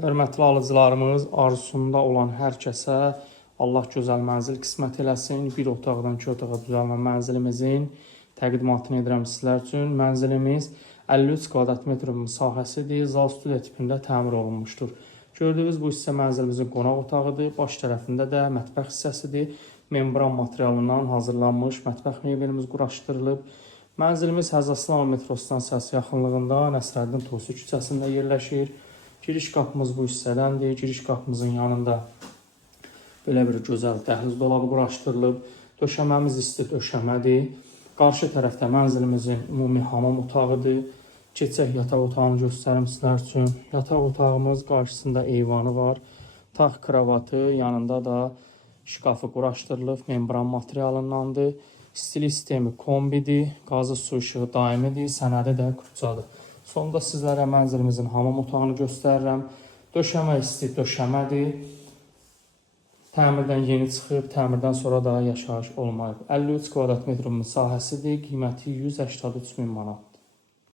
Hörmətli alıcılarımız, arzusunda olan hər kəsə Allah gözəl mənzil qismət eləsin. Bir otaqdan 2 otağa düzəlmə mənzilimizin təqdimatını edirəm sizlər üçün. Mənzilimiz 53 kvadrat metr müsahəsidir. Zal studiya tipində təmir olunmuşdur. Gördüyünüz bu hissə mənzilimizin qonaq otağıdır. Baş tərəfində də mətbəx hissəsidir. Membran materialından hazırlanmış mətbəx mebelimiz quraşdırılıb. Mənzilimiz Həzrət Əslan metro stansiyası yaxınlığında Nəsrəddin Tusi küçəsində yerləşir. Giriş qapımız bu hissədəndir. Giriş qapımızın yanında belə bir gözəl dəhliz dolabı quraşdırılıb. Döşəməmiz isti döşəmədir. Qarşı tərəfdə mənzilimizin ümumi hamam otağıdır. Keçək yataq otağını göstərim sizlər üçün. Yataq otağımız qarşısında eyvanı var. Taxt kravatı, yanında da şkafı quraşdırılıb. Membran materialındandır. İstilik sistemi kombidir. Qazı su işığı daimidir. Sənədi də qutcadır. Sonda sizlərə mənzilimizin hamam otağını göstərirəm. Döşəmə isti döşəmədir. Təmirdən yeni çıxıb, təmirdən sonra da yaşayış olmayıb. 53 kvadrat metr müsahəsidir. Qiyməti 183 min manat.